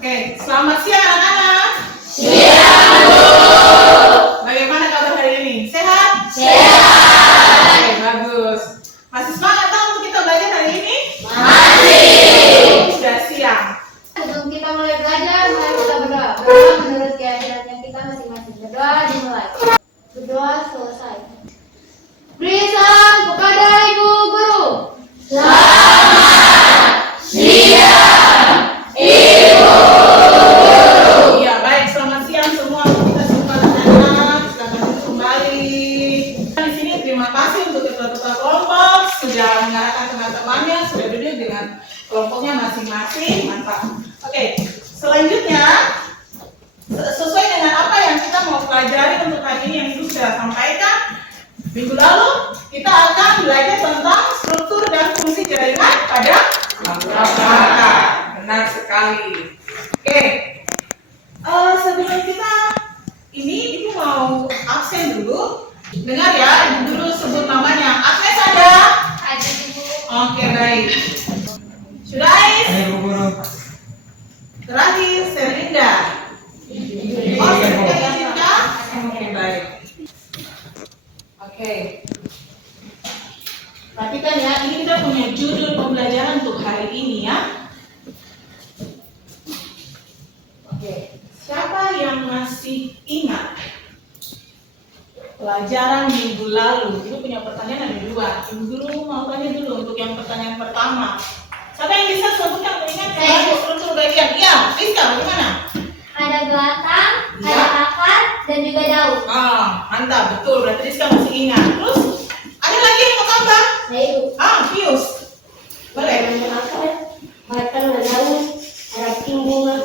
Oke, selamat siang anak-anak. Siang, Bu. Bagaimana kabar hari ini? Sehat? Sehat. Oke, bagus. Masih semangat tak untuk kita belajar hari ini? Masih. Sudah siang. Sebelum kita mulai belajar, mari kita berdoa. Berdoa menurut keyakinan kita masing-masing. Berdoa dimulai. Berdoa selesai. Beri salam kepada Ibu Guru. Selamat siang, Ibu. Iya, baik. Selamat siang semua. Kita semua anak-anak. Selamat datang kembali. Di sini terima kasih untuk ketua-ketua kelompok sudah mengarahkan teman-temannya, sudah duduk dengan kelompoknya masing-masing. Mantap. Oke, selanjutnya sesuai dengan apa yang kita mau pelajari untuk hari ini yang Ibu sudah sampaikan minggu lalu, kita akan belajar tentang struktur dan fungsi jaringan pada mata. Benar sekali. Oke, sebelum kita ini Ibu mau absen dulu. Dengar ya, Ibu dulu sebut namanya. Agnes ada? Ada Ibu. Oke, baik. Sudais? Terakhir, Serinda. Oh, Serinda izinkan? Oke, baik. Oke. Perhatikan ya, ini kita punya judul pembelajaran untuk hari ini ya. Oke, siapa yang masih ingat pelajaran minggu lalu? Ibu punya pertanyaan ada dua. Ibu dulu mau tanya dulu untuk yang pertanyaan pertama. Siapa yang bisa sebutkan mengingat kembali struktur bagian? Iya, Rizka, bagaimana? Ada batang, Ya. ada akar, dan juga daun. Ah, mantap, betul. Berarti Rizka masih ingat. Terus, ada lagi yang mau tambah? Nah, Ibu. Pius. Boleh? Ada akar, batang, dan daun, ada bunga,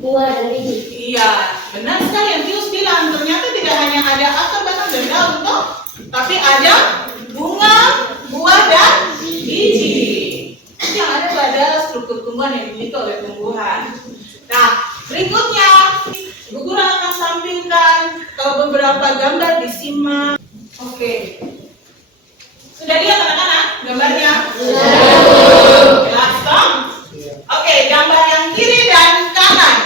buah, dan biji. Iya, benar sekali yang Pius bilang. Ternyata tidak hanya ada akar, batang, dan daun, toh, tapi ada bunga, buah, dan biji. Yang ada pada struktur tumbuhan yang dimiliki oleh tumbuhan. Nah, berikutnya, Bu Guru akan sampingkan beberapa gambar disimak. Oke. Sudah lihat anak-anak gambarnya? Jelas toh? Oke, gambar yang kiri dan kanan.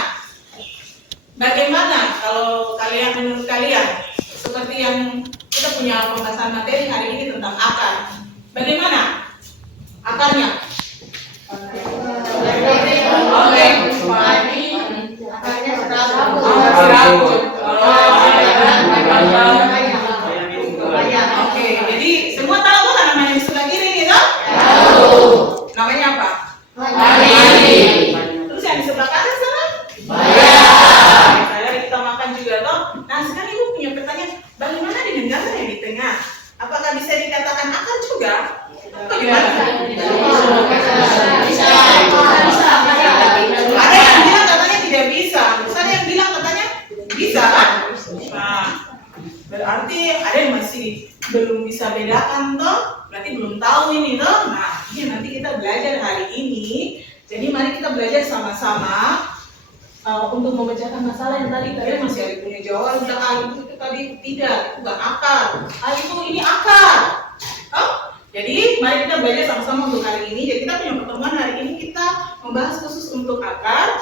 Bagaimana kalau kalian menurut kalian? Seperti yang kita punya pembahasan materi hari ini tentang akar. Bagaimana akarnya? Oke. Akarnya Serabut. Oke, jadi semua tahu kan namanya di sebelah kiri ini kan? Tahu. Namanya apa? Mari. Terus yang di sebelah kanan sana? Bayar. Saya kita makan juga toh. Nah sekarang Ibu punya pertanyaan, bagaimana dengan gambar yang di tengah? Apakah bisa dikatakan akar juga? Atau gimana? Ada yang bilang katanya tidak bisa, terus ada yang bilang katanya bisa kan? Nah, berarti ada yang masih belum bisa bedakan toh, berarti belum tahu ini toh. Nah, ini nanti kita belajar hari ini. Jadi mari kita belajar sama-sama untuk memecahkan masalah yang tadi kalian masih ada punya jawaban tentang itu tadi tidak, itu bukan akar. Itu ini akar. Oh? Jadi mari kita belajar sama-sama untuk hari ini. Jadi kita punya pertemuan hari ini kita membahas khusus untuk akar.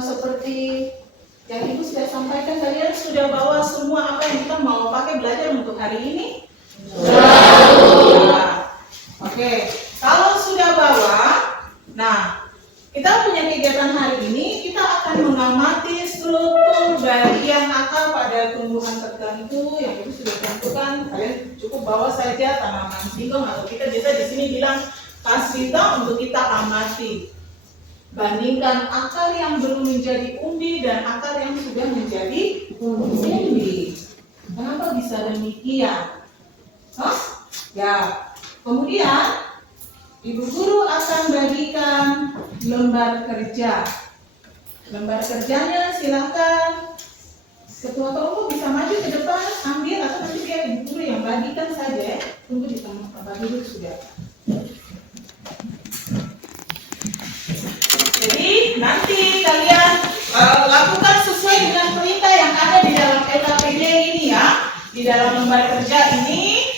Seperti yang Ibu sudah sampaikan, kalian sudah bawa semua apa yang kita mau pakai belajar untuk hari ini? Sudah. Oke, kalau sudah bawa, nah kita punya kegiatan hari ini, kita akan mengamati struktur bagian akar pada tumbuhan tertentu yang Ibu sudah tentukan. Kalian cukup bawa saja tanaman singkong atau kita biasa di sini bilang kasita untuk kita amati. Bandingkan akar yang belum menjadi umbi dan akar yang sudah menjadi umbi. Kenapa bisa demikian? Ya, kemudian Ibu Guru akan bagikan lembar kerja. Lembar kerjanya silakan ketua kelompok bisa maju ke depan, ambil atau nanti biar Ibu Guru yang bagikan saja. Tunggu di tempat duduk sudah. Jadi nanti kalian lakukan sesuai dengan perintah yang ada di dalam LKPD ini ya. Di dalam lembar kerja ini,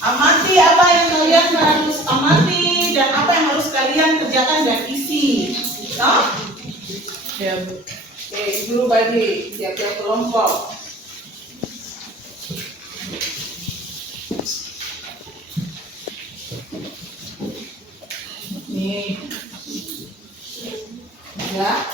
amati apa yang kalian harus amati dan apa yang harus kalian kerjakan dan isi. No? Ya, Bu. Oke, guru bagi tiap-tiap kelompok. Nih. Ya.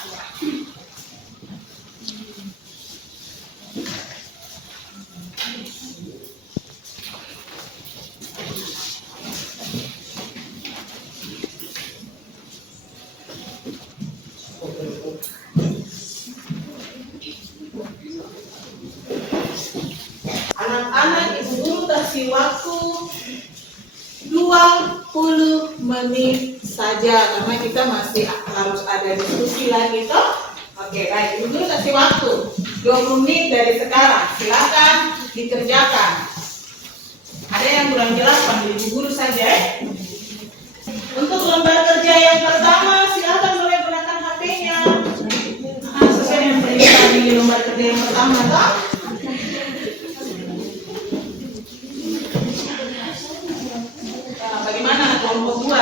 Anak-anak, ibu guru kasih waktu 20 menit saja karena kita masih harus ada diskusi lagi toh. Oke, baik, ibu guru kasih waktu 20 menit dari sekarang. Silakan dikerjakan. Ada yang kurang jelas panggil ibu guru saja ya. Untuk lembar kerja yang pertama, silakan mulai gunakan HP-nya. Sesuai dengan perintah di lembar kerja yang pertama toh. Bagaimana kelompok 2?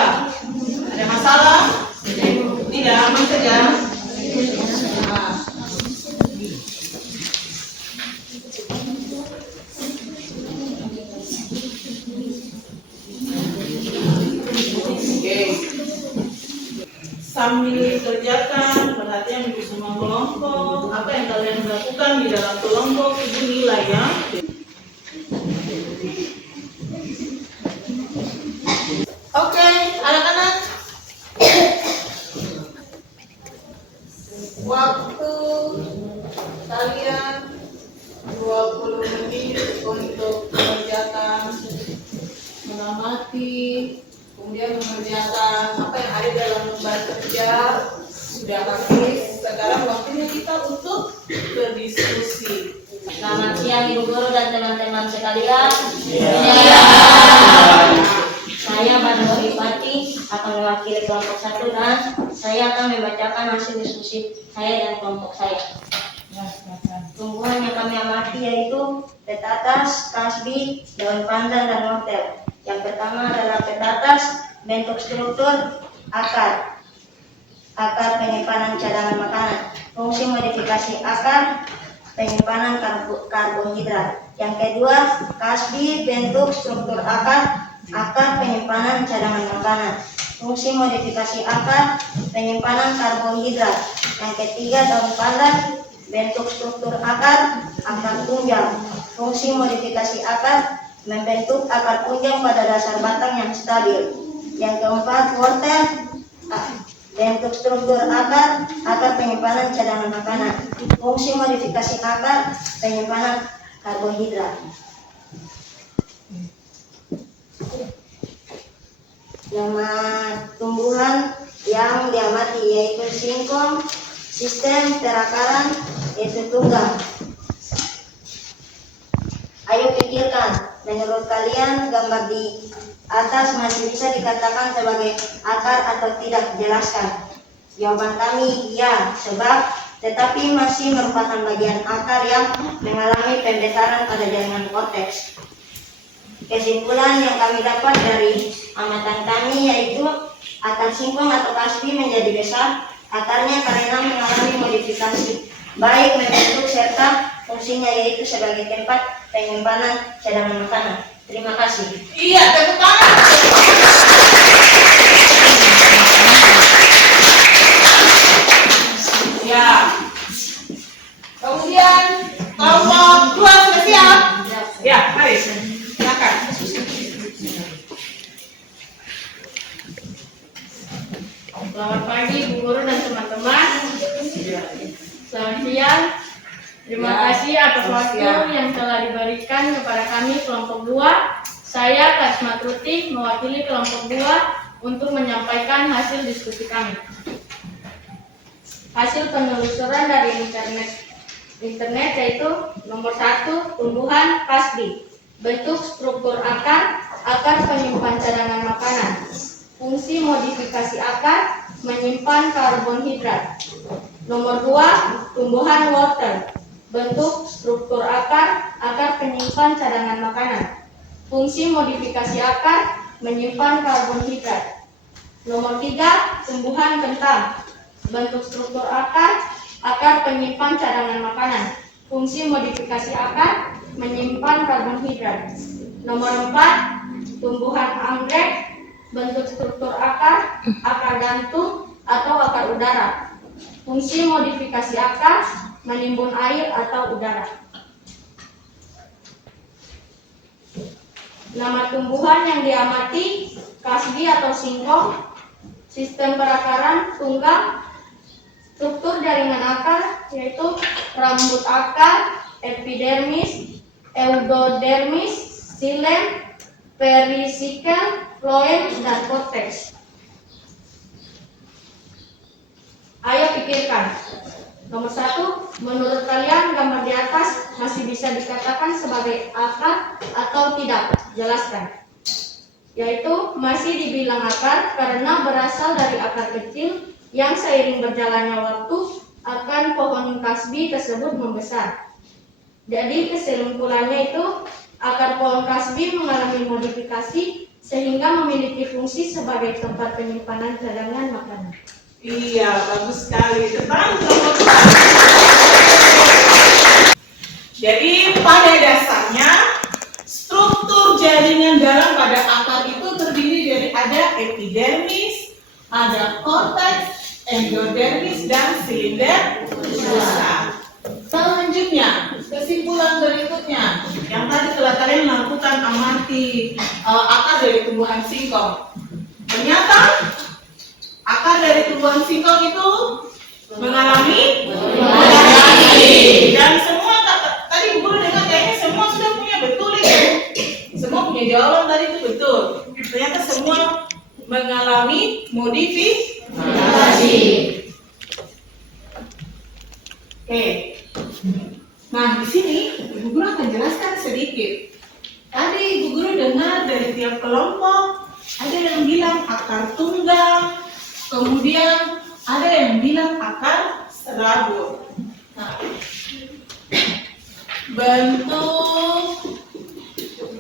Ada masalah? Tidak, aman saja. Nah. Oke. Sambil dikerjakan, perhatian ibu semua kelompok. Apa yang kalian lakukan di dalam kelompok ibu nilai ya. Oke, anak-anak. Waktu kalian 20 menit untuk mengerjakan, mengamati, kemudian mengerjakan apa yang ada dalam lembar kerja. Sudah habis, sekarang waktunya kita untuk berdiskusi. Selamat siang Ibu Guru dan teman-teman sekalian. Saya Badori Pati akan mewakili kelompok 1 dan saya akan membacakan hasil diskusi saya dan kelompok saya. Tumbuhan yang kami amati yaitu petatas, kasbi, daun pandan, dan wortel. Yang pertama adalah petatas, bentuk struktur, akar penyimpanan cadangan makanan. Fungsi modifikasi akar, penyimpanan karbohidrat. Yang kedua, kasbi, bentuk struktur akar penyimpanan cadangan makanan. Fungsi modifikasi akar, penyimpanan karbohidrat. Yang ketiga, daun pandan, bentuk struktur akar tunjang. Fungsi modifikasi akar, membentuk akar tunjang pada dasar batang yang stabil. Yang keempat, wortel, bentuk struktur akar penyimpanan cadangan makanan. Fungsi modifikasi akar, penyimpanan karbohidrat. Tumbuhan yang diamati yaitu singkong, sistem perakaran yaitu tunggang. Ayo pikirkan, menurut kalian gambar di atas masih bisa dikatakan sebagai akar atau tidak? Jelaskan. Jawaban kami ya, sebab tetapi masih merupakan bagian akar yang mengalami pembesar pada jaringan korteks. Kesimpulan yang kami dapat dari amatan kami yaitu akar singkong atau kasbi menjadi besar akarnya karena mengalami modifikasi baik membentuk serta fungsinya yaitu sebagai tempat penyimpanan cadangan makanan. Terima kasih. Iya, tepuk tangan. Ya. Kemudian kelompok 2 sudah siap? Ya, mari. Silakan. Selamat pagi Bu Guru dan teman-teman. Selamat siang. Terima kasih atas waktu yang telah diberikan kepada kami kelompok 2. Saya Kasma Tuti mewakili kelompok 2 untuk menyampaikan hasil diskusi kami. Hasil penelusuran dari internet yaitu nomor 1, tumbuhan kasbi. Bentuk struktur akar penyimpan cadangan makanan. Fungsi modifikasi akar, menyimpan karbonhidrat. Nomor 2, tumbuhan wortel. Bentuk struktur akar penyimpan cadangan makanan. Fungsi modifikasi akar, menyimpan karbonhidrat. Nomor 3, tumbuhan kentang. Bentuk struktur akar, akar penyimpan cadangan makanan. Fungsi modifikasi akar menyimpan karbohidrat. Nomor 4, tumbuhan anggrek. Bentuk struktur akar, akar gantung atau akar udara. Fungsi modifikasi akar menimbun air atau udara. Nama tumbuhan yang diamati, kasbi atau singkong. Sistem perakaran tunggal. Struktur jaringan akar yaitu rambut akar, epidermis, eudodermis, xilem, perisikel, floem, dan korteks. Ayo pikirkan. Nomor 1, menurut kalian gambar di atas masih bisa dikatakan sebagai akar atau tidak? Jelaskan. Yaitu masih dibilang akar karena berasal dari akar kecil yang seiring berjalannya waktu akan pohon kasbi tersebut membesar. Jadi kesimpulannya itu akar pohon kasbi mengalami modifikasi sehingga memiliki fungsi sebagai tempat penyimpanan cadangan makanan. Iya, bagus sekali. Tepang. Jadi pada dasarnya struktur jaringan dalam pada akar itu terdiri dari ada epidermis, ada korteks, endodermis, dan silinder pusat. Selanjutnya, kesimpulan berikutnya yang tadi telah kalian lakukan amati akar dari tumbuhan singkong. Ternyata akar dari tumbuhan singkong itu mengalami modifikasi. Dan semua tadi guru dengar kayaknya semua sudah punya betul ya. Semua punya jawaban tadi itu betul. Ternyata semua mengalami modifikasi. Oke. Nah, di sini Ibu Guru akan jelaskan sedikit. Tadi Ibu Guru dengar dari tiap kelompok ada yang bilang akar tunggal, kemudian ada yang bilang akar serabut. Nah, bentuk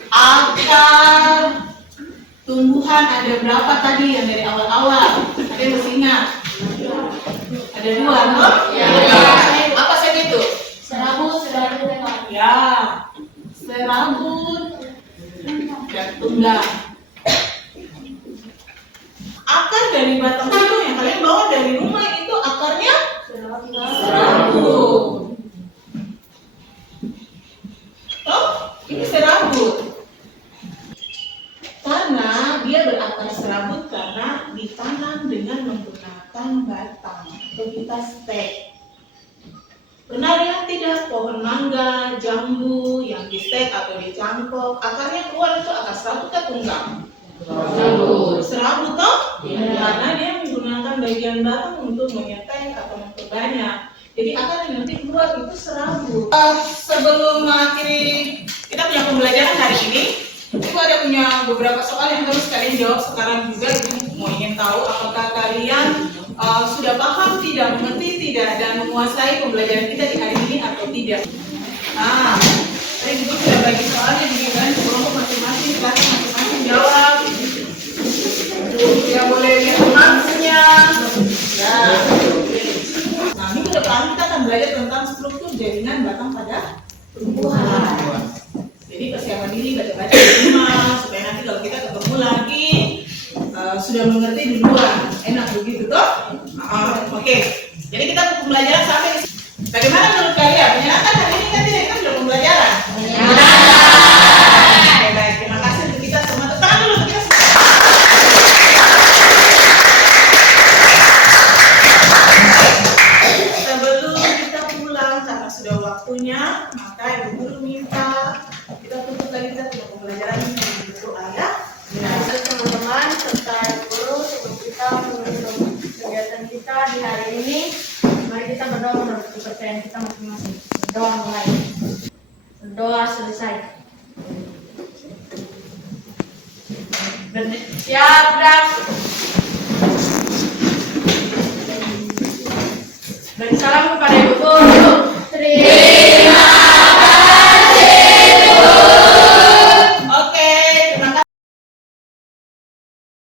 akar tumbuhan ada berapa tadi yang dari awal-awal? Ada yang masih ingat? Ada 2, no? Ya. Apa saja itu? Serabut, Ya, serabut dan tunggal. Akar dari batang itu yang kalian bawa dari rumah itu akarnya serabut. Oh, ini serabut. Karena dia berakar serabut karena ditanam dengan menggunakan batang atau kita stek. Pernah lihat tidak pohon mangga, jambu yang di stek atau dicangkok, akarnya keluar itu akar serabut atau tunggal? Serabut toh? Ya. Karena dia menggunakan bagian batang untuk menyetek atau memperbanyak. Jadi akar yang nanti keluar itu serabut. Sebelum mengakhiri kita punya pembelajaran hari ini, Ibu ada punya beberapa soal yang harus kalian jawab sekarang juga. Ibu mau ingin tahu apakah kalian sudah paham tidak, mengerti tidak, dan menguasai pembelajaran kita di hari ini atau tidak. Nah, tadi Ibu sudah bagi soalnya di kan kelompok masing-masing, kelas masing-masing jawab. Ya boleh lihat maksudnya. Ya. Nah, minggu depan kita akan belajar tentang struktur jaringan batang pada tumbuhan. Jadi persiapan diri baca-baca di rumah supaya nanti kalau kita ketemu lagi sudah mengerti duluan. Enak begitu toh? Oke. Jadi kita pembelajaran sampai di sini. Bagaimana menurut kalian? Menyenangkan hari ini kan tidak kita sudah pembelajaran? Oke, baik. Terima kasih untuk kita semua. Tepuk tangan dulu untuk kita semua. Sebelum kita pulang karena sudah waktunya, maka Ibu Guru minta kita tutup lagi kita punya pembelajaran di berdoa ya. Nah, teman-teman serta guru sebelum kita menutup kegiatan kita di hari ini, mari kita berdoa menurut kepercayaan kita masing-masing. Berdoa mulai. Berdoa selesai. Siap, dan salam